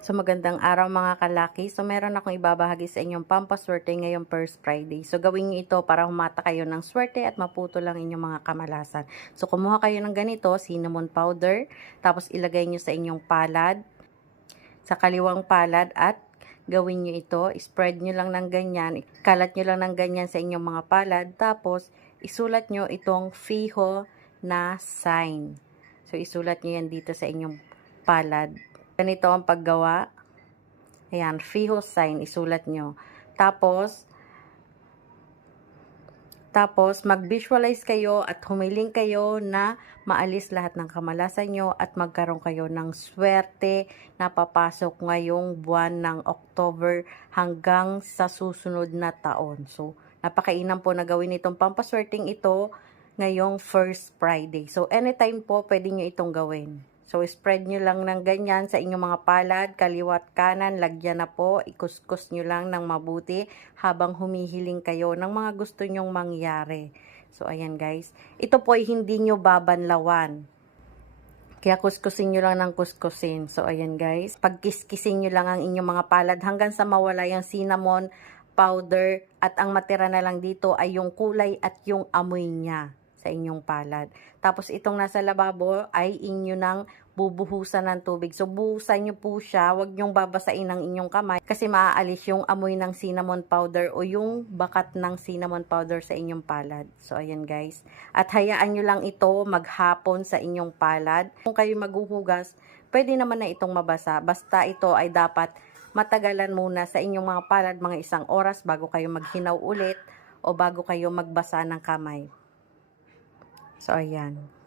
So magandang araw mga kalaki. So meron akong ibabahagi sa inyong pampaswerte ngayong First Friday. So gawin niyo ito para humata kayo ng swerte at maputo lang inyong mga kamalasan. So kumuha kayo ng ganito, cinnamon powder, tapos ilagay niyo sa inyong palad, sa kaliwang palad at gawin niyo ito, spread niyo lang ng ganyan, kalat niyo lang ng ganyan sa inyong mga palad, tapos isulat niyo itong fiho na sign. So isulat niyo yan dito sa inyong palad. Ganito ang paggawa. Ayan, fiho sign, isulat nyo. Tapos mag-visualize kayo at humiling kayo na maalis lahat ng kamalasan nyo at magkaroon kayo ng swerte na papasok ngayong buwan ng October hanggang sa susunod na taon. So, napakainam po na gawin itong pampaswerteng ito ngayong First Friday. So, anytime po pwede nyo itong gawin. So, spread nyo lang ng ganyan sa inyong mga palad, kaliwat kanan, lagyan na po, ikuskus nyo lang ng mabuti habang humihiling kayo ng mga gusto nyong mangyari. So, ayan guys. Ito po ay hindi nyo babanlawan. Kaya kuskusin nyo lang ng kuskusin. So, ayan guys. Pagkiskisin nyo lang ang inyong mga palad hanggang sa mawala yung cinnamon powder at ang matira na lang dito ay yung kulay at yung amoy niya sa inyong palad. Tapos itong nasa lababo ay inyo nang bubuhusan ng tubig. So buhusan nyo po siya, huwag nyong babasain ng inyong kamay kasi maaalis yung amoy ng cinnamon powder o yung bakat ng cinnamon powder sa inyong palad. So ayan guys. At hayaan nyo lang ito maghapon sa inyong palad. Kung kayo maghuhugas, pwede naman na itong mabasa. Basta ito ay dapat matagalan muna sa inyong mga palad mga 1 oras bago kayo maghinaw ulit o bago kayo magbasa ng kamay. So, ayan.